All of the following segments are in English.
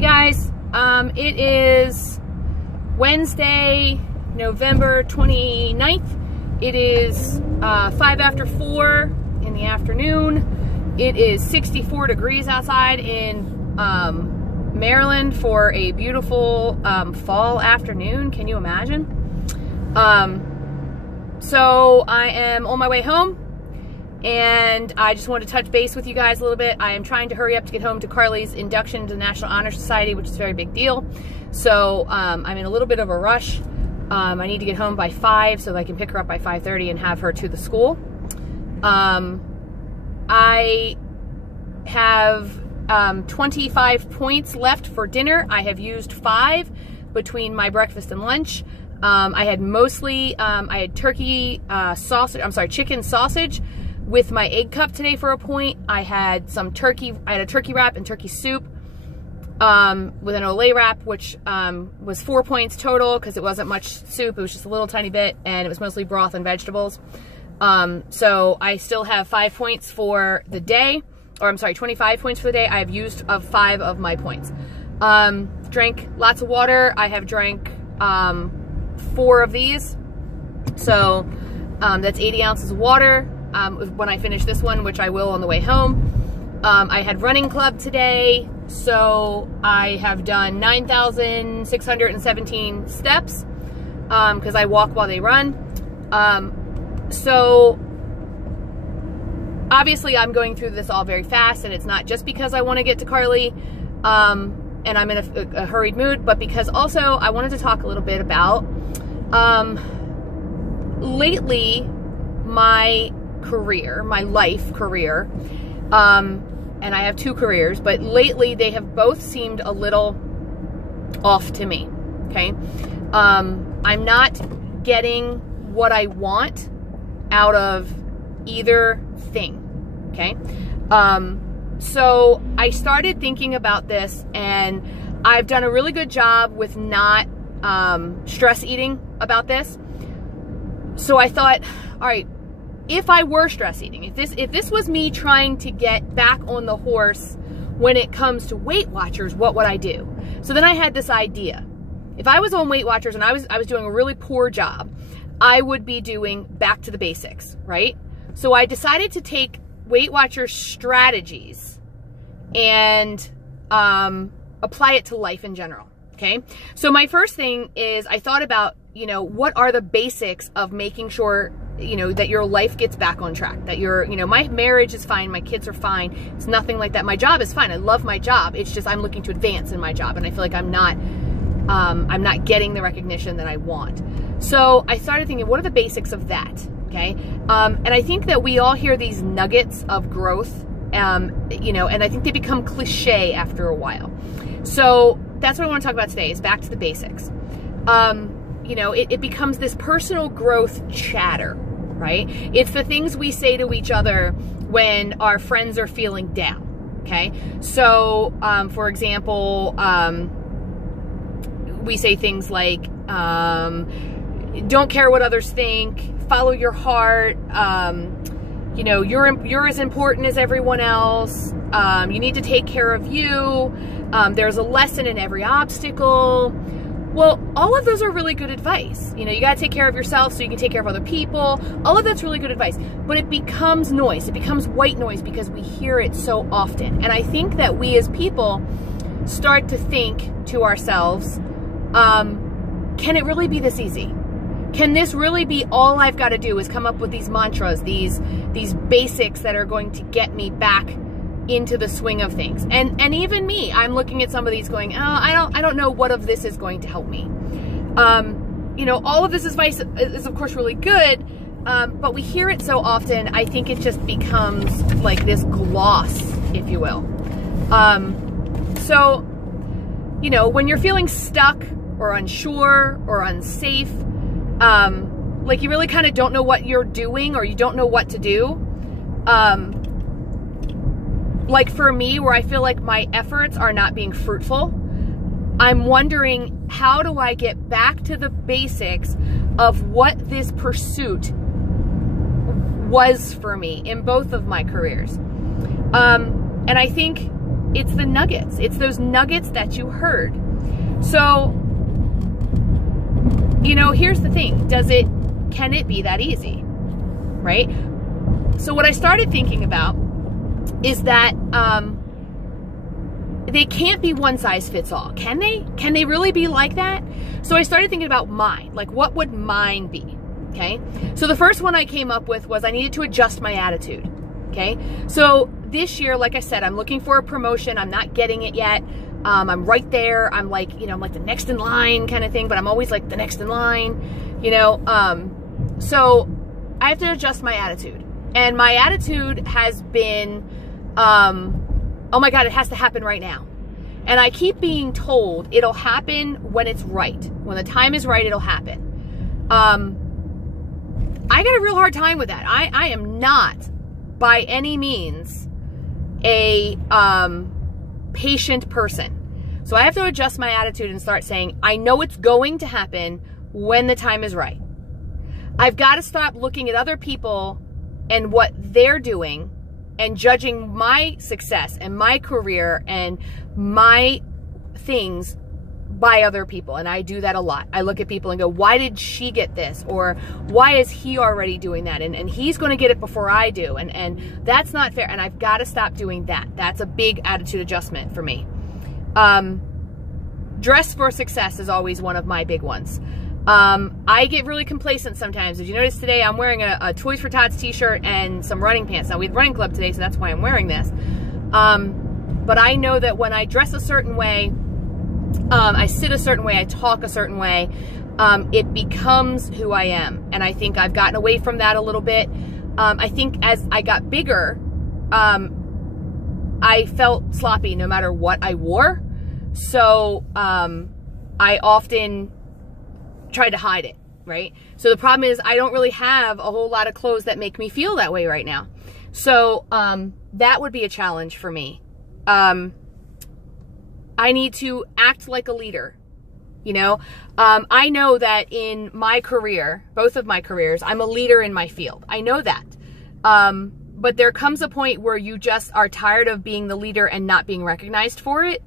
Hey guys, it is Wednesday, November 29th. It is 5 after 4 in the afternoon. It is 64 degrees outside in Maryland for a beautiful fall afternoon. Can you imagine? So I am on my way home, and I just wanted to touch base with you guys a little bit. I am trying to hurry up to get home to Carly's induction to the National Honor Society, which is a very big deal. So I'm in a little bit of a rush. I need to get home by 5 so that I can pick her up by 5:30 and have her to the school. I have 25 points left for dinner. I have used 5 between my breakfast and lunch. I had mostly, I had turkey sausage, I'm sorry, chicken sausage with my egg cup today for a point. I had some turkey, I had a turkey wrap and turkey soup with an Olay wrap, which was 4 points total because it wasn't much soup. It was just a little tiny bit, and it was mostly broth and vegetables. So I still have 5 points for the day, or I'm sorry, 25 points for the day. I have used 5 of my points. Drank lots of water. I have drank 4 of these. So that's 80 ounces of water. When I finish this one, which I will on the way home. I had running club today, so I have done 9,617 steps because I walk while they run. So obviously I'm going through this all very fast, and it's not just because I want to get to Carly and I'm in a hurried mood, but because also I wanted to talk a little bit about lately my career, my life career, and I have 2 careers, but lately they have both seemed a little off to me, okay? I'm not getting what I want out of either thing, okay? So I started thinking about this, and I've done a really good job with not stress eating about this. So I thought, all right, if I were stress eating, if this was me trying to get back on the horse when it comes to Weight Watchers, what would I do? So then I had this idea. If I was on Weight Watchers and I was doing a really poor job, I would be doing back to the basics, right? So I decided to take Weight Watchers strategies and apply it to life in general, okay? So my first thing is I thought about, you know, what are the basics of making sure, you know, that your life gets back on track, that you're, you know, my marriage is fine, my kids are fine, it's nothing like that. My job is fine, I love my job, it's just I'm looking to advance in my job, and I feel like I'm not getting the recognition that I want. So I started thinking, what are the basics of that, okay? And I think that we all hear these nuggets of growth, you know, and I think they become cliche after a while. So that's what I want to talk about today, is back to the basics. You know, it becomes this personal growth chatter, right? It's the things we say to each other when our friends are feeling down, okay? So, for example, we say things like, don't care what others think, follow your heart, you know, you're as important as everyone else, you need to take care of you, there's a lesson in every obstacle. Well, all of those are really good advice. You know, you got to take care of yourself so you can take care of other people. All of that's really good advice. But it becomes noise. It becomes white noise because we hear it so often. And I think that we as people start to think to ourselves, can it really be this easy? Can this really be all I've got to do is come up with these mantras, these basics that are going to get me back into the swing of things? And even me, I'm looking at some of these going, oh, I don't know what of this is going to help me. You know, all of this advice is of course really good, but we hear it so often, I think it just becomes like this gloss, if you will. So, you know, when you're feeling stuck or unsure or unsafe, like you really kind of don't know what you're doing, or you don't know what to do, like for me, where I feel like my efforts are not being fruitful, I'm wondering, how do I get back to the basics of what this pursuit was for me in both of my careers? And I think it's the nuggets. It's those nuggets that you heard. So, you know, here's the thing. Can it be that easy? Right? So what I started thinking about is that they can't be one size fits all. Can they? Can they really be like that? So I started thinking about mine. Like, what would mine be? Okay. So the first one I came up with was I needed to adjust my attitude. Okay. So this year, like I said, I'm looking for a promotion. I'm not getting it yet. I'm right there. I'm like, you know, I'm like the next in line kind of thing, but I'm always like the next in line, you know? So I have to adjust my attitude, and my attitude has been, oh my God, it has to happen right now. And I keep being told it'll happen when it's right. When the time is right, it'll happen. I got a real hard time with that. I am not by any means a patient person. So I have to adjust my attitude and start saying, I know it's going to happen when the time is right. I've got to stop looking at other people and what they're doing and judging my success and my career and my things by other people. And I do that a lot. I look at people and go, why did she get this? Or why is he already doing that? And he's going to get it before I do. And that's not fair. And I've got to stop doing that. That's a big attitude adjustment for me. Dress for success is always one of my big ones. I get really complacent sometimes. Did you notice today I'm wearing a Toys for Tots t-shirt and some running pants? Now, we had running club today, so that's why I'm wearing this. But I know that when I dress a certain way, I sit a certain way, I talk a certain way, it becomes who I am. And I think I've gotten away from that a little bit. I think as I got bigger, I felt sloppy no matter what I wore. So I often tried to hide it, right? So the problem is I don't really have a whole lot of clothes that make me feel that way right now. So that would be a challenge for me. I need to act like a leader, you know? I know that in my career, both of my careers, I'm a leader in my field. I know that. But there comes a point where you just are tired of being the leader and not being recognized for it.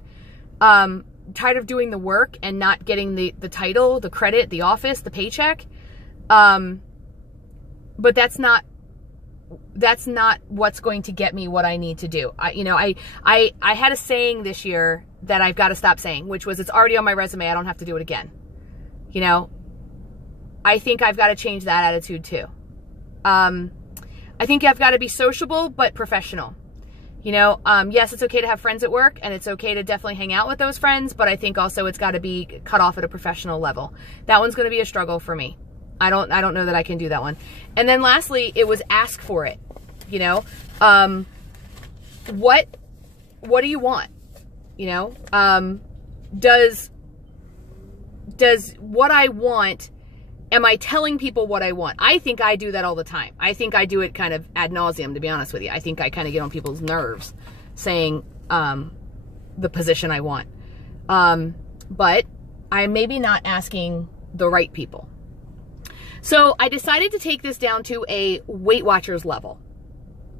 Tired of doing the work and not getting the title, the credit, the office, the paycheck. But that's not what's going to get me what I need to do. I had a saying this year that I've got to stop saying, which was, it's already on my resume. I don't have to do it again. You know, I think I've got to change that attitude too. I think I've got to be sociable, but professional. You know, yes, it's okay to have friends at work, and it's okay to definitely hang out with those friends, but I think also it's got to be cut off at a professional level. That one's going to be a struggle for me. I don't know that I can do that one. And then lastly, it was ask for it. You know, what do you want? You know, does what I want, am I telling people what I want? I think I do that all the time. I think I do it kind of ad nauseum, to be honest with you. I think I kind of get on people's nerves saying the position I want. But I'm maybe not asking the right people. So I decided to take this down to a Weight Watchers level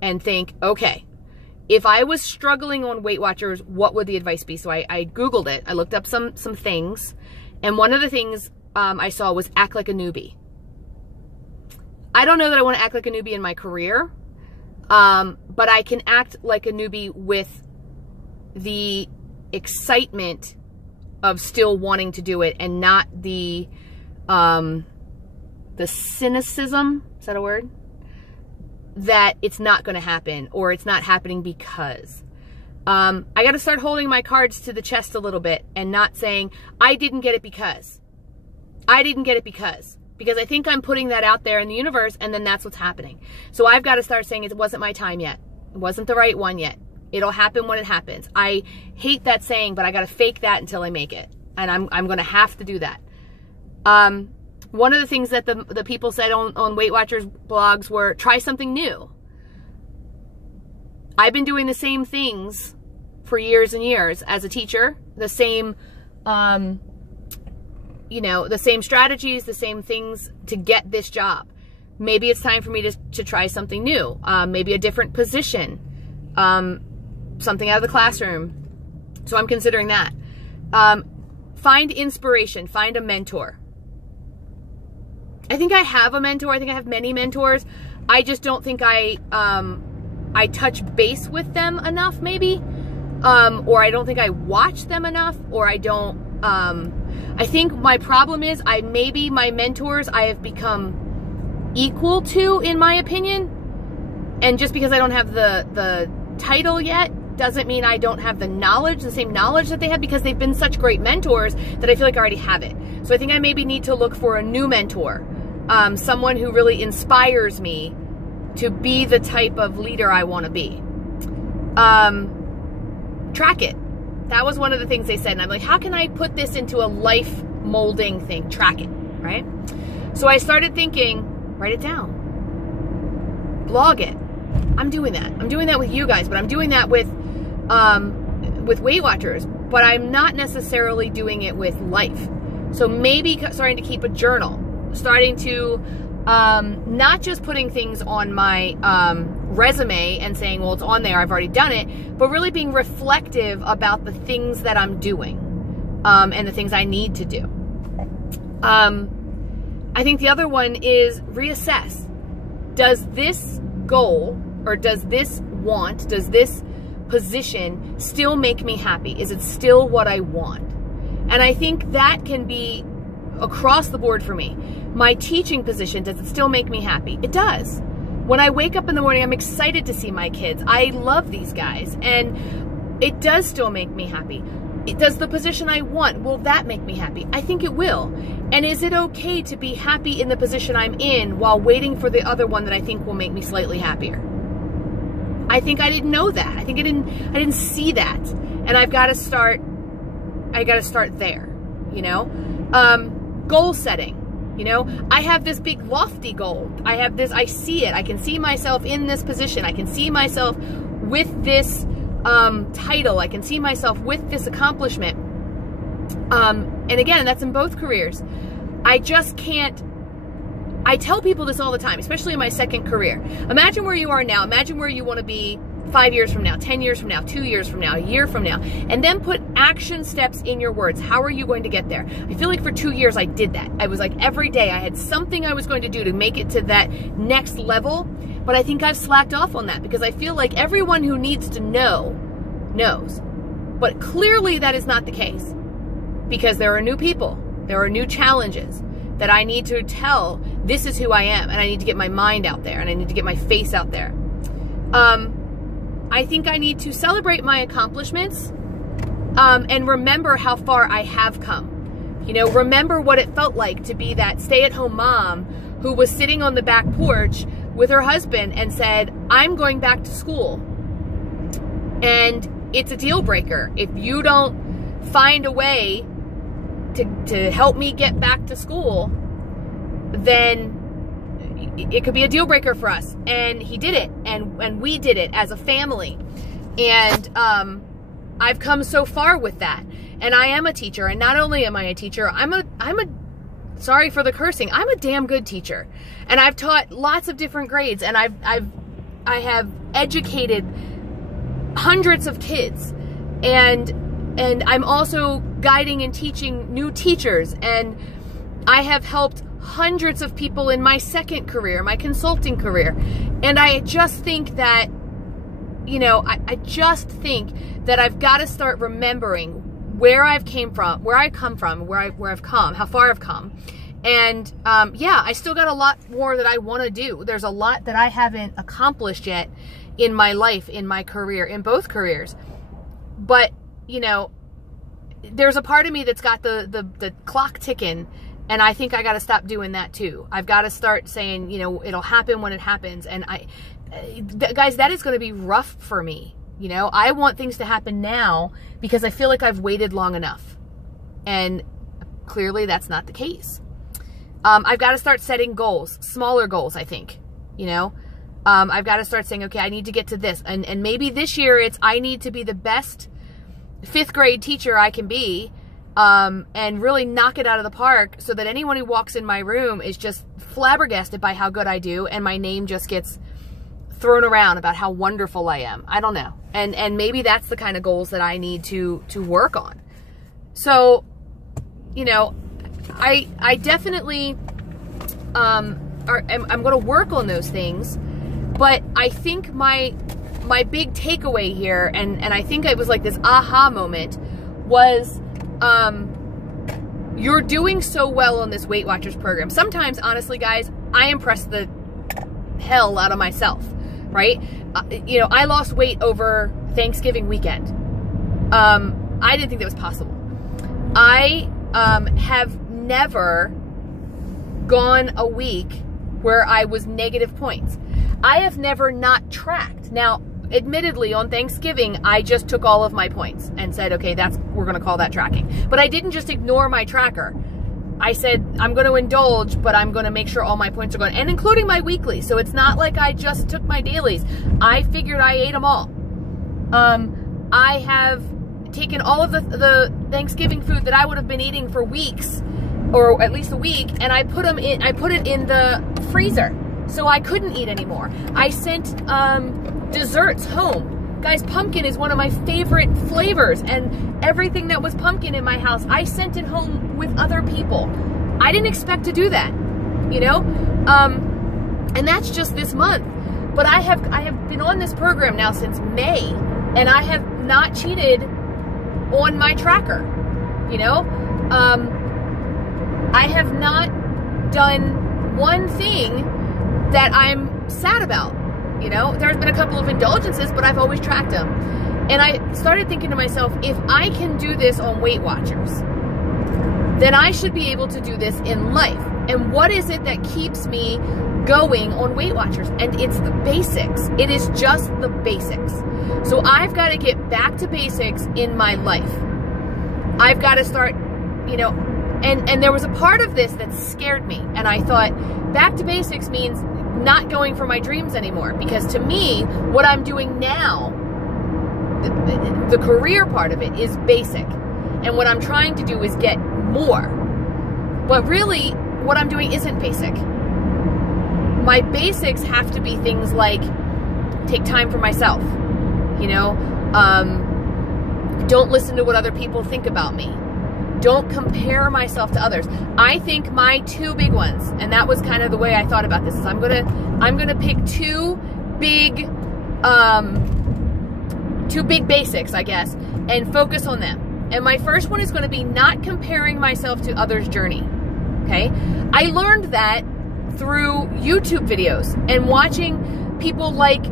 and think, okay, if I was struggling on Weight Watchers, what would the advice be? So I Googled it. I looked up some things. And one of the things I saw was act like a newbie. I don't know that I want to act like a newbie in my career, but I can act like a newbie with the excitement of still wanting to do it and not the cynicism, is that a word? That it's not going to happen or it's not happening because. I got to start holding my cards to the chest a little bit and not saying, I didn't get it because. I didn't get it because I think I'm putting that out there in the universe, and then that's what's happening. So I've got to start saying it wasn't my time yet. It wasn't the right one yet. It'll happen when it happens. I hate that saying, but I got to fake that until I make it. And I'm going to have to do that. One of the things that the people said on Weight Watchers blogs were, try something new. I've been doing the same things for years and years as a teacher, the same, you know, the same strategies, the same things to get this job. Maybe it's time for me to try something new. Maybe a different position. something out of the classroom. So I'm considering that. Find inspiration, find a mentor. I think I have a mentor. I think I have many mentors. I just don't think I touch base with them enough, maybe. Or I don't think I watch them enough, or I don't, I think my problem is maybe my mentors I have become equal to, in my opinion. And just because I don't have the title yet doesn't mean I don't have the knowledge, the same knowledge that they have, because they've been such great mentors that I feel like I already have it. So I think I maybe need to look for a new mentor, someone who really inspires me to be the type of leader I want to be. Track it. That was one of the things they said. And I'm like, how can I put this into a life molding thing? Track it, right? So I started thinking, write it down. Blog it. I'm doing that. I'm doing that with you guys, but I'm doing that with Weight Watchers, but I'm not necessarily doing it with life. So maybe starting to keep a journal, starting to not just putting things on my resume and saying, well, it's on there, I've already done it, but really being reflective about the things that I'm doing and the things I need to do. I think the other one is reassess. Does this goal, or does this want, does this position still make me happy? Is it still what I want? And I think that can be across the board for me. My teaching position, does it still make me happy? It does. When I wake up in the morning, I'm excited to see my kids. I love these guys, and it does still make me happy. Does the position I want, will that make me happy? I think it will. And is it okay to be happy in the position I'm in while waiting for the other one that I think will make me slightly happier? I think I didn't know that. I think I didn't see that. And I got to start there, you know? Goal setting. You know, I have this big lofty goal. I see it. I can see myself in this position. I can see myself with this title. I can see myself with this accomplishment. And again, that's in both careers. I just can't, I tell people this all the time, especially in my second career. Imagine where you are now. Imagine where you want to be 5 years from now, 10 years from now, 2 years from now, a year from now, and then put action steps in your words. How are you going to get there? I feel like for 2 years I did that. I was like, every day I had something I was going to do to make it to that next level, but I think I've slacked off on that because I feel like everyone who needs to know knows. But clearly that is not the case, because there are new people, there are new challenges that I need to tell, this is who I am, and I need to get my mind out there, and I need to get my face out there. I think I need to celebrate my accomplishments and remember how far I have come. You know, remember what it felt like to be that stay-at-home mom who was sitting on the back porch with her husband and said, I'm going back to school. And it's a deal breaker. If you don't find a way to help me get back to school, then it could be a deal breaker for us. And he did it, and we did it as a family. And I've come so far with that. And I am a teacher, and not only am I a teacher, I'm a sorry for the cursing, I'm a damn good teacher. And I've taught lots of different grades, and I have educated hundreds of kids, and I'm also guiding and teaching new teachers, and I have helped hundreds of people in my second career, my consulting career. And I just think that, you know, I just think that I've got to start remembering where I've come from, where I've come, how far I've come. And yeah, I still got a lot more that I want to do. There's a lot that I haven't accomplished yet in my life, in my career, in both careers. But, you know, there's a part of me that's got the clock ticking, and I think I got to stop doing that too. I've got to start saying, you know, it'll happen when it happens. And guys, that is going to be rough for me. You know, I want things to happen now because I feel like I've waited long enough. And clearly that's not the case. I've got to start setting goals, smaller goals, I think, you know. I've got to start saying, okay, I need to get to this. And maybe this year it's, I need to be the best 5th grade teacher I can be, and really knock it out of the park so that anyone who walks in my room is just flabbergasted by how good I do, and my name just gets thrown around about how wonderful I am. I don't know. And maybe that's the kind of goals that I need to work on. So, you know, I definitely, I'm going to work on those things, but I think my big takeaway here, and I think it was like this aha moment, was, you're doing so well on this Weight Watchers program. Sometimes, honestly, guys, I impress the hell out of myself, right? You know, I lost weight over Thanksgiving weekend. I didn't think that was possible. I have never gone a week where I was negative points. I have never not tracked. Now, admittedly, on Thanksgiving, I just took all of my points and said, okay, we're going to call that tracking. But I didn't just ignore my tracker. I said, I'm going to indulge, but I'm going to make sure all my points are going, and including my weekly. So it's not like I just took my dailies. I figured I ate them all. I have taken all of the Thanksgiving food that I would have been eating for weeks, or at least a week, and I put it in the freezer so I couldn't eat anymore. I sent desserts home. Guys, pumpkin is one of my favorite flavors, and everything that was pumpkin in my house, I sent it home with other people. I didn't expect to do that, you know? And that's just this month. But I have been on this program now since May, and I have not cheated on my tracker, you know? I have not done one thing that I'm sad about. You know, there's been a couple of indulgences, but I've always tracked them. And I started thinking to myself, if I can do this on Weight Watchers, then I should be able to do this in life. And what is it that keeps me going on Weight Watchers? And it's the basics. It is just the basics. So I've got to get back to basics in my life. I've got to start, you know, and there was a part of this that scared me. And I thought, back to basics means not going for my dreams anymore, because to me, what I'm doing now, the career part of it is basic, and what I'm trying to do is get more. But really, what I'm doing isn't basic. My basics have to be things like take time for myself, you know, don't listen to what other people think about me. Don't compare myself to others. I think my two big ones, and that was kind of the way I thought about this, is I'm gonna pick two big basics, I guess, and focus on them. And my first one is going to be not comparing myself to others' journey. Okay, I learned that through YouTube videos and watching people like,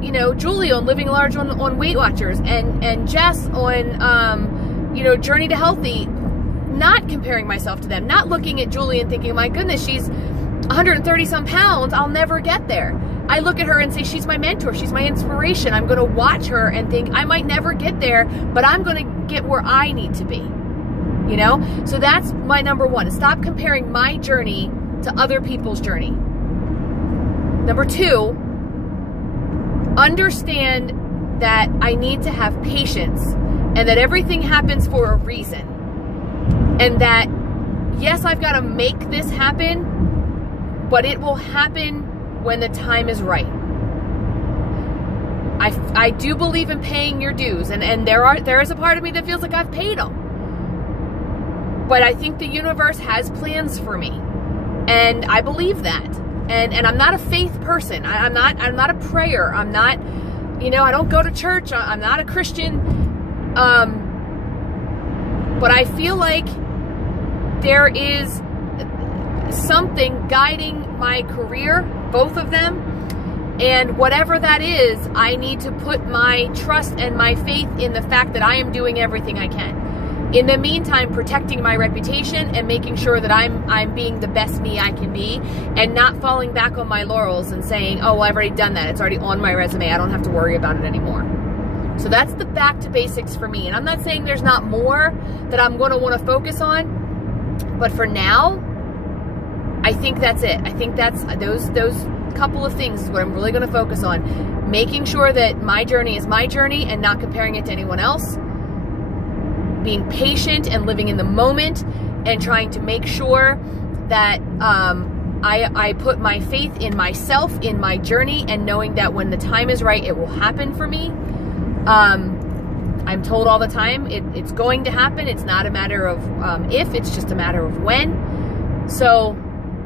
you know, Julie on Living Large on Weight Watchers, and Jess on you know, Journey to Healthy. Not comparing myself to them, not looking at Julie and thinking, my goodness, she's 130 some pounds, I'll never get there. I look at her and say, she's my mentor, she's my inspiration. I'm going to watch her and think, I might never get there, but I'm going to get where I need to be, you know? So that's my number one, is stop comparing my journey to other people's journey. Number two, understand that I need to have patience, and that everything happens for a reason. And that, yes, I've got to make this happen, but it will happen when the time is right. I do believe in paying your dues, and there is a part of me that feels like I've paid them. But I think the universe has plans for me, and I believe that. And I'm not a faith person. I'm not a prayer. I'm not, you know, I don't go to church. I'm not a Christian. But I feel like there is something guiding my career, both of them, and whatever that is, I need to put my trust and my faith in the fact that I am doing everything I can. In the meantime, protecting my reputation and making sure that I'm being the best me I can be, and not falling back on my laurels and saying, oh, well, I've already done that. It's already on my resume. I don't have to worry about it anymore. So that's the back to basics for me. And I'm not saying there's not more that I'm going to want to focus on, but for now, I think that's it. I think that's those couple of things is what I'm really going to focus on. Making sure that my journey is my journey and not comparing it to anyone else. Being patient and living in the moment, and trying to make sure that I put my faith in myself, in my journey, and knowing that when the time is right, it will happen for me. I'm told all the time it's going to happen. It's not a matter of if, it's just a matter of when. So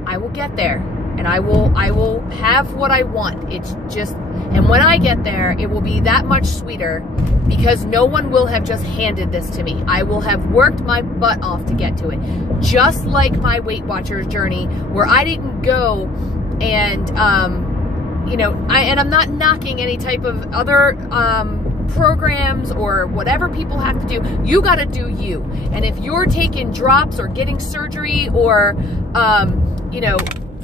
I will get there, and I will have what I want. It's just, and when I get there, it will be that much sweeter because no one will have just handed this to me. I will have worked my butt off to get to it. Just like my Weight Watchers journey, where I didn't go and, you know, and I'm not knocking any type of other programs or whatever people have to do. You got to do you. And if you're taking drops or getting surgery or, you know,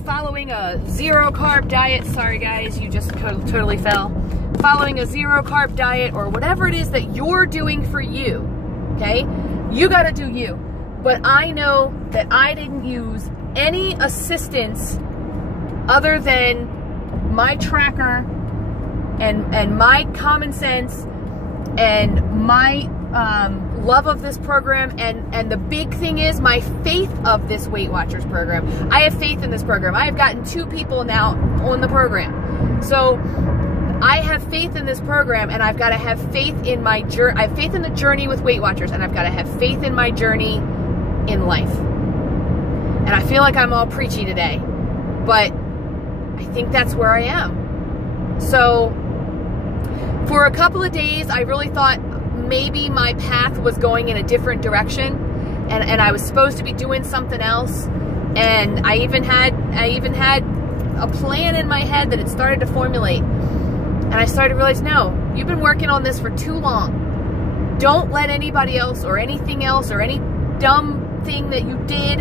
following a zero carb diet, sorry guys, you just totally fell. Following a zero carb diet or whatever it is that you're doing for you, okay? You got to do you. But I know that I didn't use any assistance other than my tracker and my common sense and my love of this program, and the big thing is my faith of this Weight Watchers program. I have faith in this program. I have gotten 2 people now on the program. So I have faith in this program, and I've got to have faith in my journey. I have faith in the journey with Weight Watchers, and I've got to have faith in my journey in life. And I feel like I'm all preachy today, but I think that's where I am. So for a couple of days, I really thought maybe my path was going in a different direction, and I was supposed to be doing something else. And I even had a plan in my head that had started to formulate. And I started to realize, no, you've been working on this for too long. Don't let anybody else or anything else or any dumb thing that you did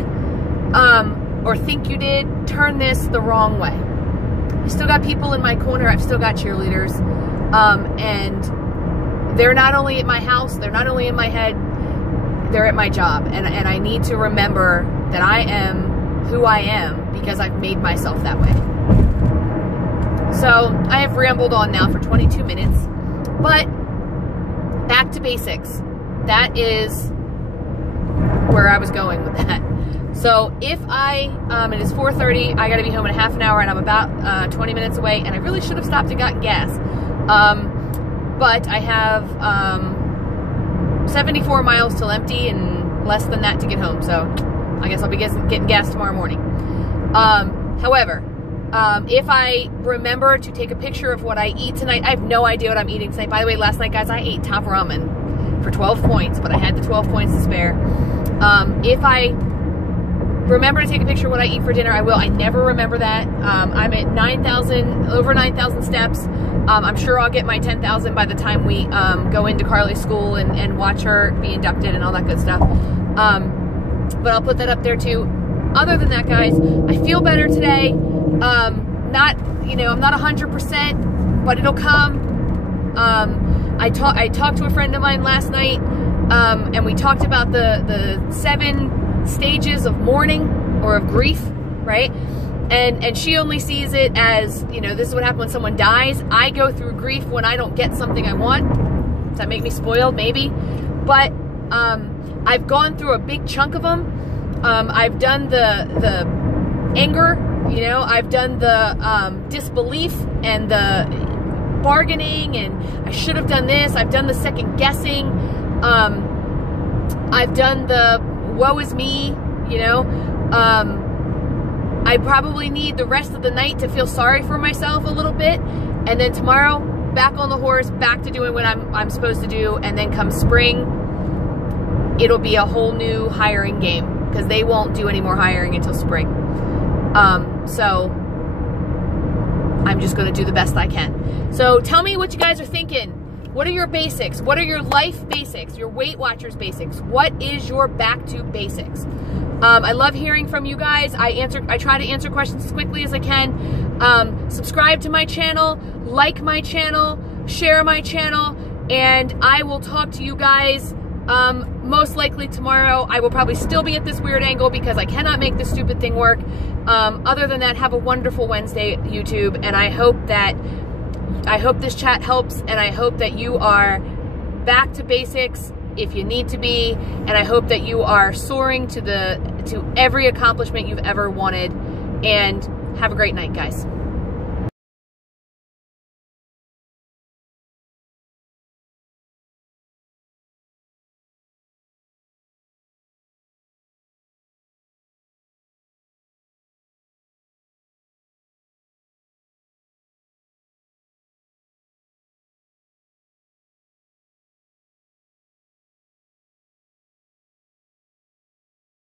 or think you did turn this the wrong way. I still got people in my corner. I've still got cheerleaders. And they're not only at my house, they're not only in my head, they're at my job. And I need to remember that I am who I am because I've made myself that way. So I have rambled on now for 22 minutes, but back to basics. That is where I was going with that. So if it is 4:30, I gotta be home in a half an hour, and I'm about 20 minutes away, and I really should have stopped and gotten gas. But I have 74 miles till empty and less than that to get home. So I guess I'll be getting gas tomorrow morning. However, if I remember to take a picture of what I eat tonight, I have no idea what I'm eating tonight. By the way, last night, guys, I ate top ramen for 12 points, but I had the 12 points to spare. If I remember to take a picture of what I eat for dinner, I will. I never remember that. I'm at over 9,000 steps. I'm sure I'll get my 10,000 by the time we go into Carly's school and watch her be inducted and all that good stuff. But I'll put that up there too. Other than that, guys, I feel better today. Not, you know, I'm not 100%, but it'll come. I talked to a friend of mine last night, and we talked about the 7 stages of mourning or of grief, right? And she only sees it as, you know, this is what happens when someone dies. I go through grief when I don't get something I want. Does that make me spoiled? Maybe. But I've gone through a big chunk of them. I've done the anger, you know, I've done the disbelief and the bargaining, and I should have done this. I've done the second guessing. I've done the woe is me, you know. I probably need the rest of the night to feel sorry for myself a little bit, and then tomorrow back on the horse, back to doing what I'm supposed to do. And then come spring, it'll be a whole new hiring game, because they won't do any more hiring until spring. So I'm just going to do the best I can. So tell me what you guys are thinking. What are your basics? What are your life basics? Your Weight Watchers basics? What is your back to basics? I love hearing from you guys. I try to answer questions as quickly as I can. Subscribe to my channel, like my channel, share my channel, and I will talk to you guys most likely tomorrow. I will probably still be at this weird angle because I cannot make this stupid thing work. Other than that, have a wonderful Wednesday, YouTube, and I hope this chat helps, and I hope that you are back to basics if you need to be, and I hope that you are soaring to every accomplishment you've ever wanted, and have a great night, guys.